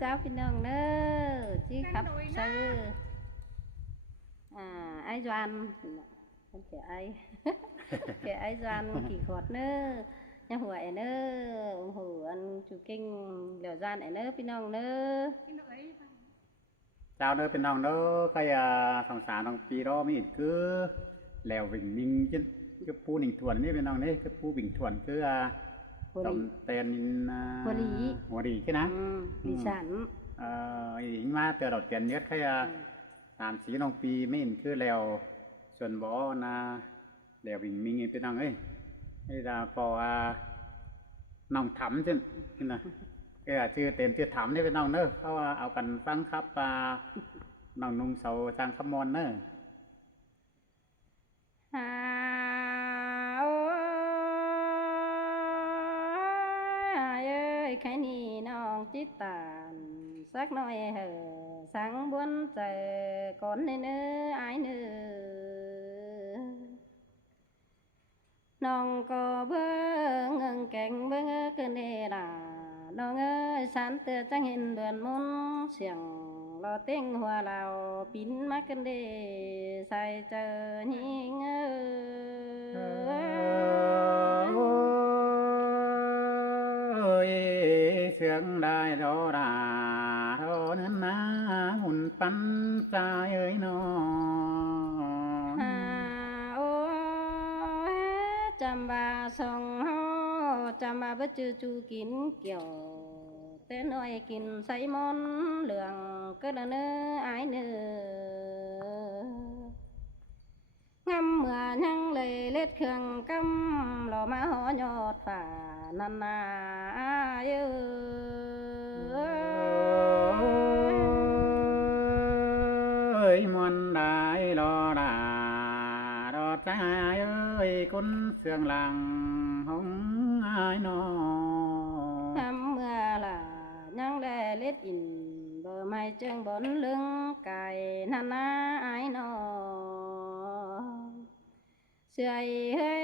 cháuพี่น้องเด้อที่ขับซื้อไอ้จวนคนเขียไอ้เขียไอ้จวนกี่ขวดเน้อยังหัวไอ้เน้อหัวอันจูkinhเหลือจานไอ้เน้อพี่น้องเน้อเจ้าเด้อเป็นน้องเด้อก็อย่าสงสารน้องปีรอมีอีกคือแล้ววิ่งนิ่งจิ้นคือปูหนิงถวนนี่เป็นน้องนี่คือปูวิ่งถวนคือตำเตนหัวดีใช่นะดิฉันอีกมาเตือนเราเตียนเนื้อแค่ตามสีน้องปีไม่เห็นคือแล้วส่วนบ่อนะแล้ววิ่งมิ่งเป็นน้องเอ้ยไอ้ดาพอน้องถำจิ้นนะชื่อเต็มชื่อถามนี่เป็นน้องเนอะเขาเอากันฟังครับน้องนุ่งเสาสร้างขมอนเนอะโอ้ยเอ้ยแค่นี้น้องจิตตานสักหน่อยเหอะสังบุญใจก่อนเนื้อไอ้เนื้อน้องก็เบิ่งเงิงแก่งเบิ่งเกินเดล่ะน้องเอ้ยสันเตือจังเห็นเบือนมุนเสียงรอเต้งหัวเราปิ้นมากันเดใส่เจอหิงเสียงได้รอดารอเนื้อนาหุ่นปั้นใจเอ้ยนอโอ้จำบาสองจำบาบ่จือจูกินเกี่ยวแต่น้อยกินใส่มอนเหลืองก็ละเนื้อไอเนื้องำเมื่อยังเลยเล็ดเครื่องกำหล่อมาหอยอดฝ่านันนาเยมวนได้รอดารอใจเอ้ยคนเสื่องหลังหงอายนอทำเมื่อล่ะยังแลเล็ดอินเบอร์ไม่เจิงบนลึงไก่นันนาไอานอเสื่อยเฮ้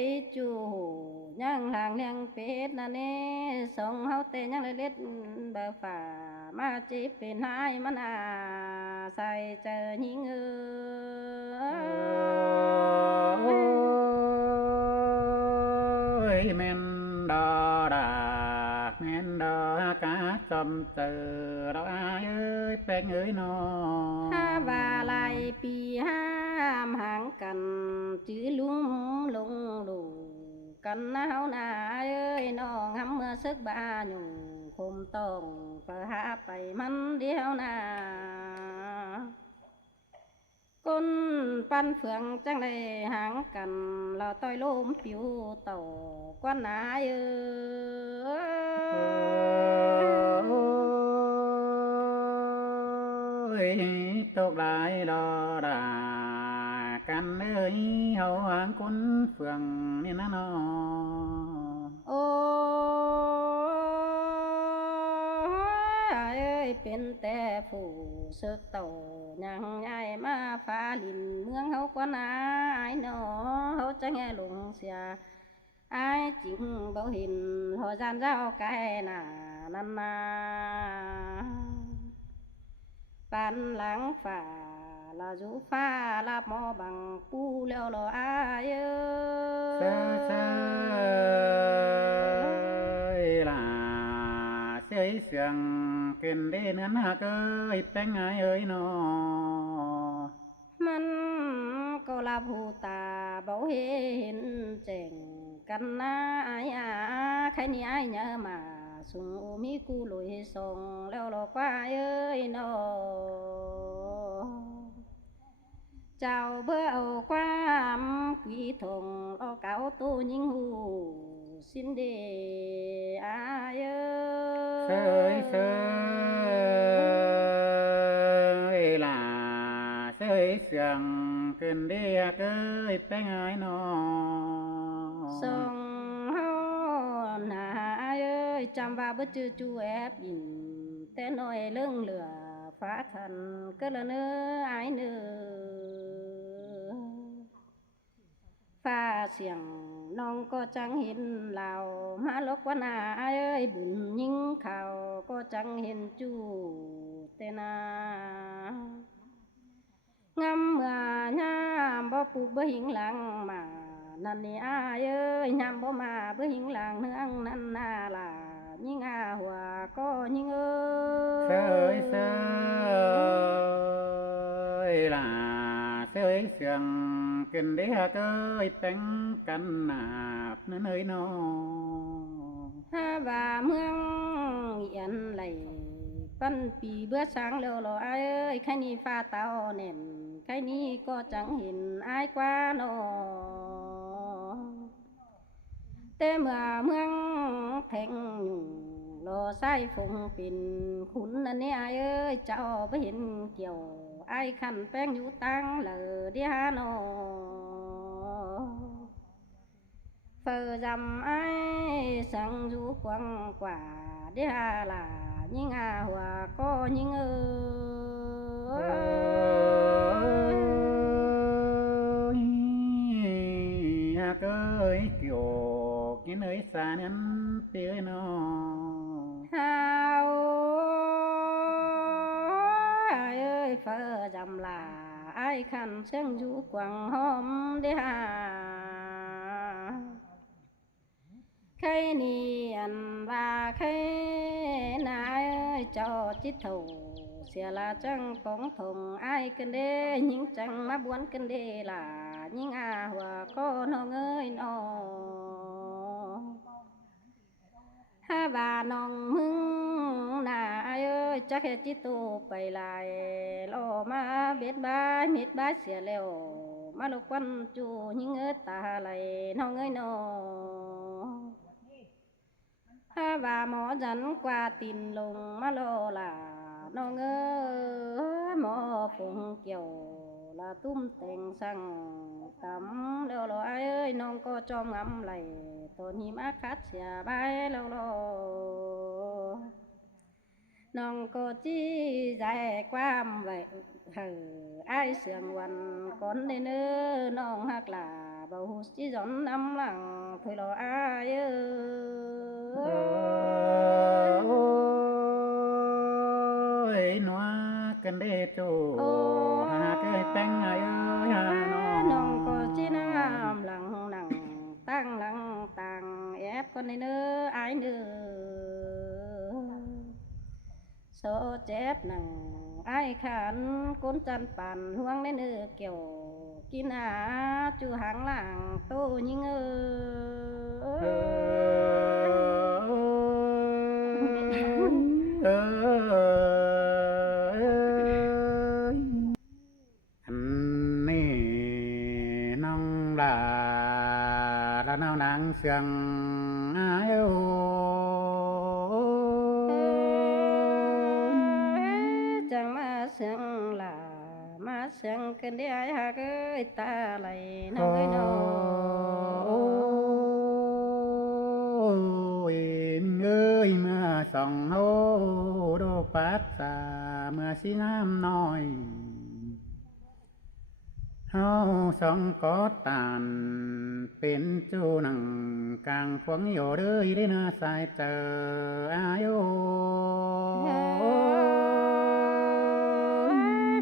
ยจูยังหลังเลี้ยงเป็ดนั่นเน่ส่งเฮาเตยังเล็ดเบอร์ฝ่ามาจีบเป็นนายมันใส่เจอยิงแม่นดอดากแม่นดอกาจอมเจอเราอายเอ้ยแป้งเอ้ยนอว่าลายปีห้ามห่างกันจื้อลุงลงลูกันหนาวหนาเอ้ยน้องหำเมื่อซึกบ้าอยู่คมต้องไปหาไปมันเดียวนาก้นปันเฟืองจังเลยห่างกันเราต้อยลมผิวเต่ากวนหนาเอ้ยตกหลายดอดากันเอ้ยเฮาหางคนเฟืองนี่นะนอโอ้เอ้ยเป็นแต่ผู้ศึกเต่ายังใหญ่มาฟ้าลินเมืองเฮากว่านาไอ้หนอเฮาจะแง่ลงเสียไอ้จริงบ่เห็นพอจานเจ้าไก่น่ะนั่นนาปานหลังฝ่าลาจูฟ้าลาหมอบังปูแล้วรออายเซเซล่ะเสียเสียงเกินเด่นหันหาเกยแป้งไงเอ้ยนอมันก็ลาผูตาเบาเห็นเจ๋งกันนะไอ้ใครนี่ไอ้เนอมาสุงมีกูลอยส่งแล้วรอกว่าเอ้ยนอเจ้าเบื่อเอาความกีทงเอาเก่าตู้ยิงหูสิ้นเดอาเอ้เสยเสยล่ะเสยเสียงเกินเดียเกยแป้งไงนอส่งเฮาหน้าเอ้ยจำว่าบ่จือจูแอบอินแต่น้อยเรื่องเหลือฟ้าทันก็ละเนื้อไอเนื้อฟ้าเสียงน้องก็จังเห็นเรามาลกว่านาเอ้ยบุญ จังเห็นจูเตนางำเมื่อยามบ่ปลูกบ่หิงหลังมานั่นนี่อ้ายเอ้ยยามบ่มาบ่หิงหลังเนืองนั่นนาล่ะยิ่งอาหัวก็ยิ่งเอ้เสยเสยล่ะเสยเสียงกินได้เกยแต่งกันหนาบเนยนอ ถ้าว่าเมืองเอียนไหลปั้นปีเบื่อช้างเร็วรออ้ายเอ้ยใครนี่ฟ้าเตาเน่นใครนี่ก็จังเห็นอ้ายกว่าน้อแต่เมื่อเมืองแทงอยู่รอใส่ฟงปิ่นขุนนั่นนี่อ้ายเอ้ยเจ้าไปเห็นเกี่ยวอ้ายขันแป้งอยู่ตั้งเหลอเดียนอphờ dầm ai sang du quăng quả đi hà là nhưng à hòa có nhưng ơi kiểu cái nơi xa nên tiếng nó hao ai ơi phờ dầm là ai khăn sang du quăng hôm đi hà khai niên và khai nai cho chít thầu xìa là chẳng bóng thùng ai cần đê nhưng chẳng má buồn cần đê là nhưng à hòa có nó ơi nó ha bà nong mưng nà ai ơi chắc hết chít tu bày lại lo mà biết bái xìa leo mà lúc quan chủ nhưng ơi ta lại nó ơi nó ha và mỏ dẫn qua tin lùng mà lo là nó ngơ mỏ phùng kiều là tum tình sang tắm leo lo ai ơi non có cho ngắm lại tôn hiểm ác khát xìa bay lâu lo non có chi dài qua vậy hừ ai sườn quần con đến nữa non hoặc là bầu chỉ giòn năm lặng thôi lo ai ơi nó cần để chỗ hà cái bánh ai ơi hà nó non có chi nam lặng nặng tăng ép con đến nữa ai nữa số chép nặng ai khán côn chân bàn huang đến nữa kiểu kín à chú hàng làng tô nhưng anh nè nong là nào nàng sương ai chẳng mà sương là mà sương cần đi ai ha cái ta lại nó cái nó ơi mà sòng hô đô phát xa mà xin nam nói hao song có tànเป็นจูนังกลางขวางโยเด้ยได้นาสายเจออายุ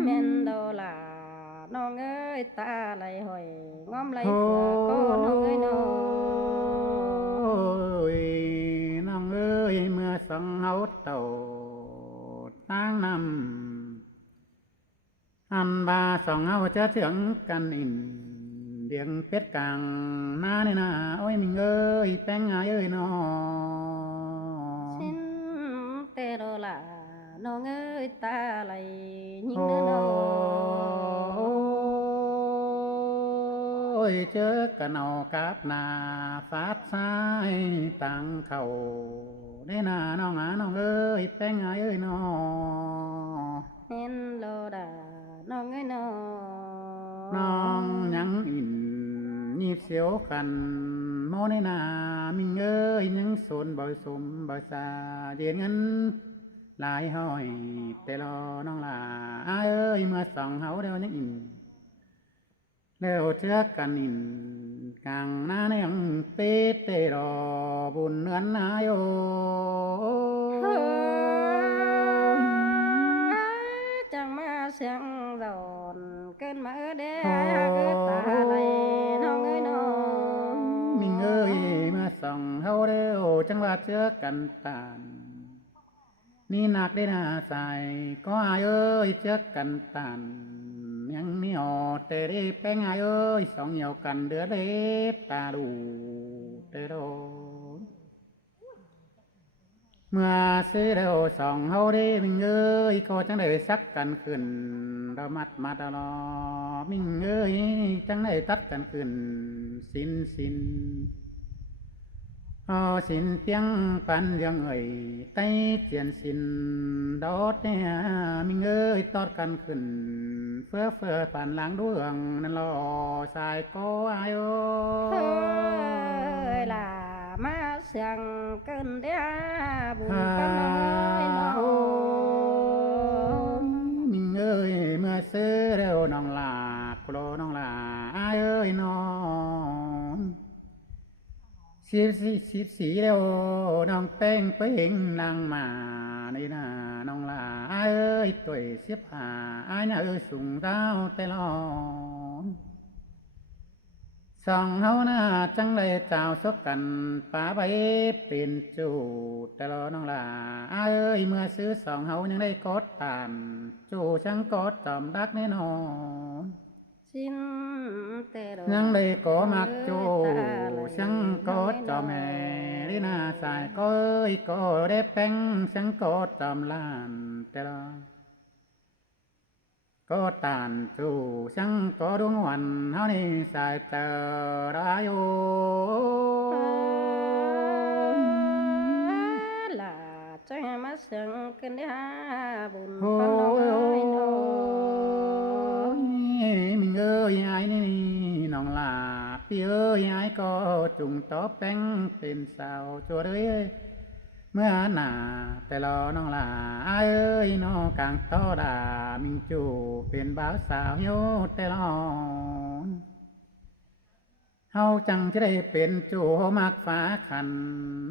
men đâu là non ơi ta lại hỏi ngóm lấy phở con non ơi nóน้องเอ้ยเมื่อสองเฮาเต่าตั้งนำอันบาสองเฮาจะเถียงกันอินเดียงเป็ดกลางหน้านี่นาโอ้ยมิงเอ้ยแป้งเอ้ยน้อ xin tê đâu là non ơi ta lại nhìn đứa nó โอ้ยเจอกันเอากับนาฟาดซ้ายตังเข่าได้นาน้องน้องเอ้ยแป้งเอ้ยน้อ nên lo đà non ơi nó น้องยังอินนีบเสียวกันโมในนามิงเอ้ยยังสนบ่อยสมบ่อยสาเดียนเงินหลายห้อยแต่รอน้องลาเอ้ยเมื่อสองเฮาเดียวยังอินแล้วเจอกันอินกลางหน้าในยังเป็ดเตรอบุญเนือนนายโอ เจอกันตานนี่หนักได้นาใส่ก็อายเอ้ยเจอกันตันยังนี่อเตได้แป้งอายเอ้ยสองเหี่ยวกันเดือเล็บตาดูเตโดเมื่อซื้อแล้วสองเฮาได้มิงเอ้ยก็จังได้ซักกันขึ้นระมัดมาตลอดมิงเอ้ยจังได้ตัดกันขึ้นสินสินเพียงปันยังเอ่ยไต้เจียนสินดอดเนี่ยมิงเอ้ยตอดกันขึ้นเฟื่อปันหลังดวงนั่นรอสายก็อายโอ เฮ้ยล่ะมาเสียงเกินเดียบุญปันน้อยน้อง มิงเอ้ยเมื่อซื้อเร็วน้องลาโครน้องลาอายเอ้ยน้องสีเร็วน้องแป้งเป้งนางมาในนาน้องลาอายเอ้ยตัวเสียบหาอายน่ะเอ้ยสูงเท้าแต่ลองสองเฮาหน้าจังเลยเจ้าสกกันป่าใบเป็นจูแต่รอน้องลาอายเอ้ยเมื่อซื้อสองเฮายังได้กดตานจูจังกดจอมดักแน่นอน สิ้นเตโร ยังได้ก็มักจูสังก็จอมแห่ดินาสายก็เอ้ยก็ได้แป้งสังก็จอมลานแต่ละก็ตานจูสังก็ดวงวันเฮานี่สายเจอได้โย ล่ะใจมาเสียงเกินเดียบุญ โอ้ ปันน้อยน้อง ยมิงเอ้ยไอ้นี่น้องลาพี่เอ้ยไอ้ก็จุงต่อแป้งเป็นสาวจัวเลยเมื่อหน้าแต่รอน้องลาเอ้ยน้องกลางต่อดามิงจูเป็นบ่าวสาวโยแต่รอเฮาจังจะได้เป็นจูมักฟ้าขัน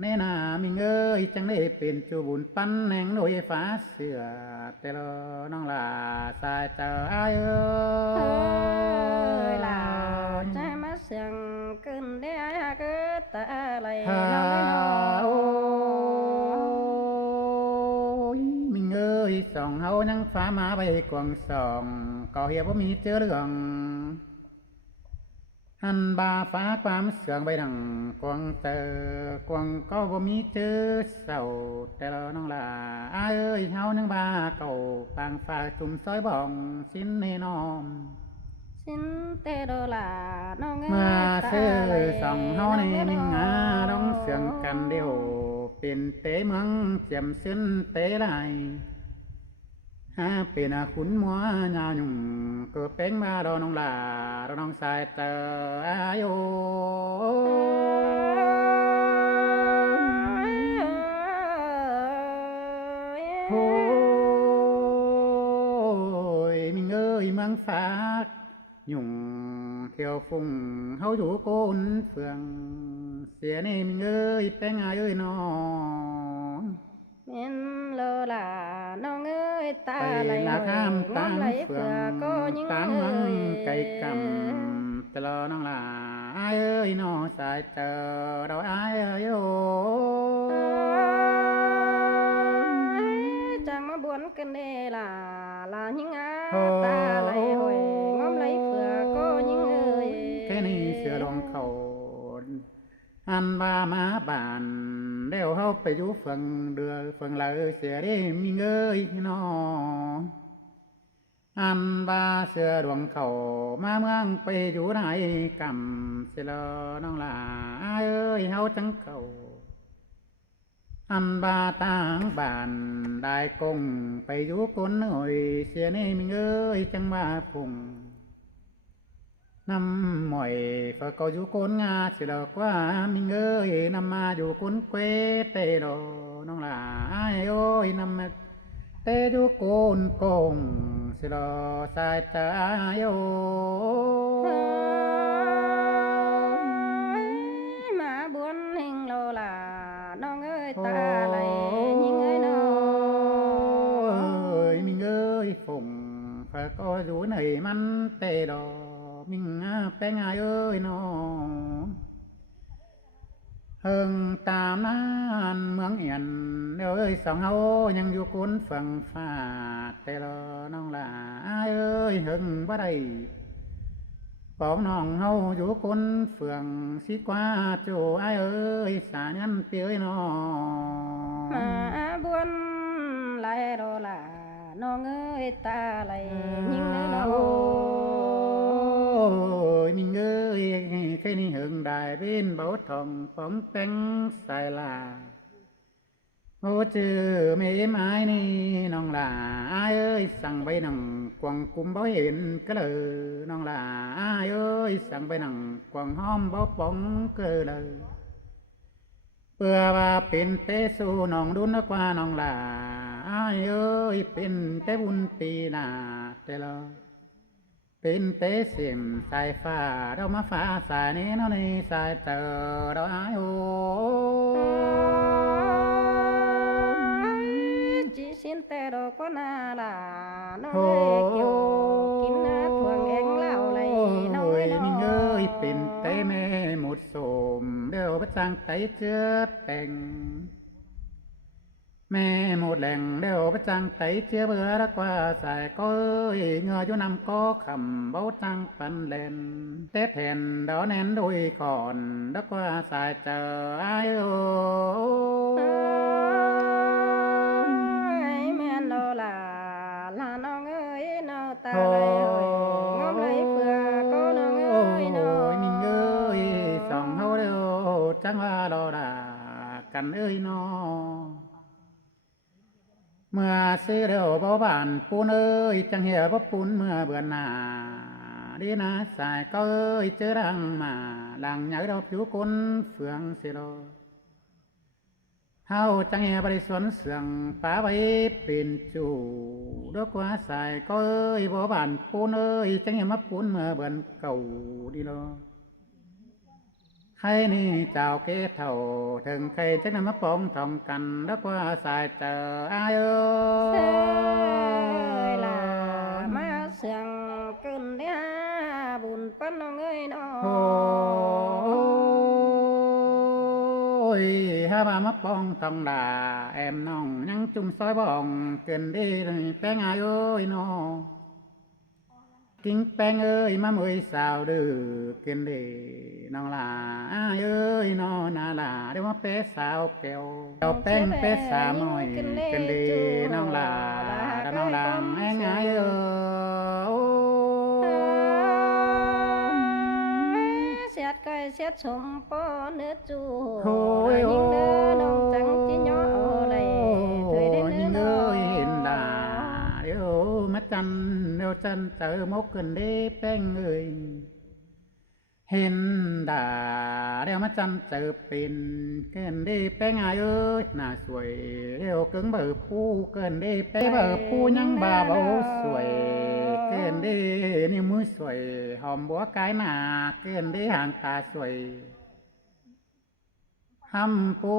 แน่นามิงเอ้ยจังได้เป็นจูบุญปั้นแหน่งโดยฟ้าเสือแต่รอน้องลาสายเจอเอ้ย เฮ้ยล่ะใจมาเสียงเกินเดียเกิดแต่อะไร ฮา น้อยน้อง โอ้ยมิงเอ้ยสองเฮายังฟ้ามาไปกวางสองก็เหียบ่มีเจอเรื่องหันบาฟ้าความเสื่องไปดังกวางเจอกวางก็บ่มีเจอเศร้าแต่ละน้องลาอ้ายเอ้ยเฮายังบาเก่าปางฟ้าจุ่มซอยบ่องสิ้นแน่นอน สิ้นเตโรล่ะน้อง เมื่อ ตา ซื้อ ไหล สองเฮาในมิงาร้องเสียงกันเดียวเป็นเตะเมืองเจียมซึ้นเตะไหลหาเป็นขุนมัวยาวยุ่งก็เป็นมาดอน้องลาดอน้องสายเตออายุ โอ้ยมิงเอ้ยเมืองฝากยุ่งเที่ยวฟุ้งเฮาอยู่โกนเฟืองเสียนี่มิงเอ้ยแป้งอายเอ้ยน้อง เม่นโลล่ะน้องเอ้ยตา ไป ไหล ลาข้าม งอ ตาม ไหล เฟื เผื่ อ องก็ยิ่ง ตาม เอ้ เมือง ย ไก่กำตลอน้องลาอายเอ้ยน้องสายเจอเราอายเอ้ยโอ้ จังมาบวนกันเดล่ะลาหิงอา โอ้ ตาไหลหอยงอมไหลเผื่อก็ยิ่งเอ้ย แค่นี้เสือลงเขาอันบามาบานเดี๋ยวเขาไปอยู่ฝั่งเดือฝั่งเลยเสียได้มีเงยน้องอันบาเสือดวงเขามาเมืองไปอยู่ไหนกำเสียลอน้องลาเอ้ยเฮาจังเขาอันบาต่างบานได้กงไปอยู่คนหน่อยเสียนี่มีเงยจังมาพุง นำหมอยฝากก็อยู่คนงาสิดอกว่ามิงเอ้ยนำมาอยู่คนเกวเตโดน้องลาอ้ายโอ้ยนำมาเตอยู่โกนโกงสิดอสายตาโย มาบวนหิงโลล่ะน้องเอ้ยตาไหลยิ่งเอ้ยน้อง เอ้ยมิงเอ้ยฝงฝากก็อยู่ไหนมันเตโดมิงอาแป้งอายเอ้ยน้อง เฮิงตามนั้นเมืองเอียนเอ้ยสองเฮายังอยู่กุนฝั่งฟ้าแต่ละน้องหลาเอ้ยเฮิงบ่ได้ปองน้องเฮาอยู่กุนเฟืองสิกว่าจูอ้ายเอ้ยสายันเปียน้อมาบวนไหลโดลาน้องเอ้ยตาไหลยิงเนื้อน้อง ôi mình ơi cái ni hưởng đại bên bảo thòng phóng cánh xài là ô chữ mê mái ni nong là ai ơi sang bay nằng quăng cung báo hiện cái lời nong là ai ơi sang bay nằng quăng hom báo bóng cơ lời bữa vàเป็นเตสูน้องดุนกว่าน้องลาอ้ายเอ้ยเป็นเตบุญปีหน้าแต่ละเป็นเตเสียมสายฟ้าเรามาฟ้าสายนี้น้องนี่สายเจอเราอ้ายโอ้ chỉ xin tê đồ có na là nó ơi kiểu kín thuồng em lao này nó ơi nó mình ơi เป็นเตแม่หมดโสมเดี๋ยวพระจังไตเจือแต่งแม่หมดแหล่งเดี๋ยวพระจังไตเจือเบื่อรักว่าสายก้อยเงยอยู่นำก็คำเบาจังปันเล่นเตแทนดอแน่นดุยก่อนรักว่าสายเจออ้ายโอ้ men đồ là nó ơi nó ta lấy hồi ngóm lấy phừa có nó ơi nó mình ơi sòng hô đều trắng hoa đò đà cằn ơi nó เมื่อซื้อเดียวบ่บานปูนเอ้ยจังเหี่ยบ่ปูนเมื่อเบื่อหน้าดีนะสายก็เอ้ยเจอรังมาหลังใหญ่ดอกอยู่ก้นเฟืองสิโลเฮาจังเหี่ยบริสวนเสืองป้าไว้เป็นจูดอกว่าสายก็เอ้ยบ่บานปูนเอ้ยจังเหี่ยมาปูนเมื่อเบื่อเก่าดีโลใครนี่เจ้าเกศเท่าถึงใครจะนำมาปองทองกันแล้วก็สายเจออ้ายเอ้ ย là má sương cơn đĩa buồn phân nó ơi nó โอ้ยฮาบามาปองทองดาแอมน้องยังจุ่มซอยบ้องเกินดีแป้งอ้ายเอ้ยน้อกิ้งแป้งเอ้ยมาเมยสาวดื้อเกินดีน้องลาอ้ายเอ้ยน้อนาลาเดี๋ยวมาเป๊ะสาวแก้วเอาแป้งเป๊ะสาวหน่อยเกินดีน้องลาแล้วน้องลาแม่งอ้ายเอ้ย xét coi xét sum po nước chu là những đứa nông trắng chỉ nhỏ ở đây thời đến nữa nó เห็นดาเดี๋ยวมาจันเดี๋ยวจันเจอมกกันได้แป้งเอ้ยเห็นดาเดี๋ยวมาจันเจอเป็นเกินได้แป้งอ้ายเอ้ยน่าสวยเดี๋ยวเกิงเบอร์ผู้เกินได้แป้งเบอร์ผู้ยังบาเบาสวยเกินได้นิ้วมือสวยหอมบัวกายหนาเกินได้หางตาสวยหำปู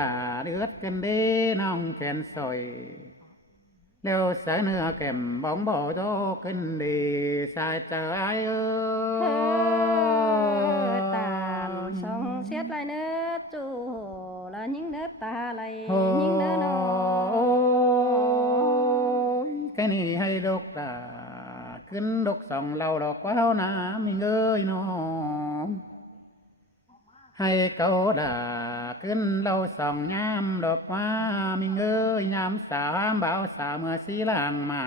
ด่าเดือดกันเด้น้องแขนสอยเร็วสายเนื้อแก้มบ้องบ่อโตขึ้นดีสายเจอไอ้เอ้ย tàn sông xét lại nước chu là những đứa ta lại โอ้ những đứa nó ยแค่นี้ให้ดกด่าขึ้นดกสองเราดอกว้าวน้ำมีเงยน้องให้เขาด่าขึ้นเราสองยามดอกว่ามีเงยยามสาวบ่าวสาวเมื่อสีลางมา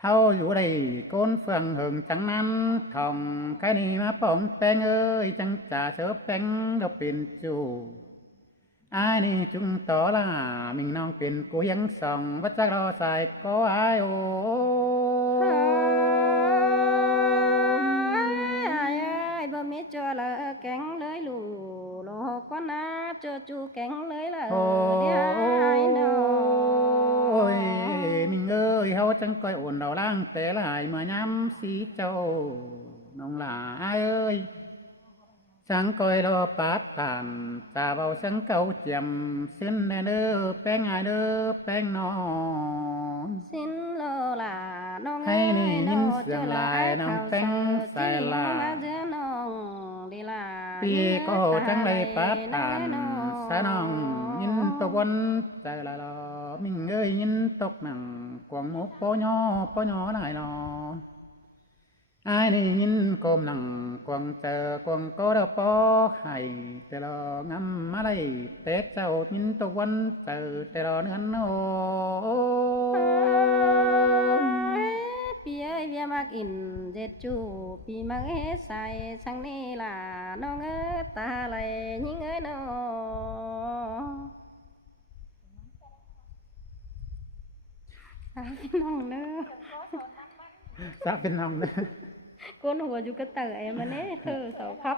เฮาอยู่ได้ก้นเฟืองเหิงจังนั้นทองแค่นี้มาป้องแป้งเอ้ยจังจ่าเสือแป้งเราเป็นจูอ้ายนี่จุงต่อละมิงน้องเป็นกูยังส่องวัดจักรอสายก็อ้ายโอ้ ai ơi bơ mẹ cho là cánh lưới lù lò con á cho chu cánh lưới là โอ้ đi ai nó ยมิงเอ้ยเฮาจังก้อยโอนเราล่างแต่ละหายมาย้ำสีเจ้าน้องหลาอ้ายเอ้ยสังก้อยรอปาดตานตาเบาสังเก่าเจียมสิ้นแน่เด้อแป้งอายเด้อแป้งน้อง xin lô là nó Hay ơi nì nó nhìn cho sườn là lại ai nằm thảo cánh sợ xài chỉ là. mà giữa nó đi là ปีก็จังเลยปัดตานสะนองยินตะวันใจละลอมิงเอ้ยยินตกหนังกวางมุกปอยอหน่อยนออายนี่ยินกมหนังกวางเจอกวางก็เดาปอให้แต่รองำมาเลยเตะเจ้ายินตะวันเจอแต่รอเนื้อนโอ ปีเอ้ยเวียมักอินเจ็ดจูปีมักเฮ็ดใส่สังนี่ล่ะน้องเอ้ยตาไหลยิงเอ้ยน้อสาวพี่น้องเด้อ ทราบเป็นน้องเด้อ ก้นหัวอยู่กระเตยมาเน่เธอสาวครับ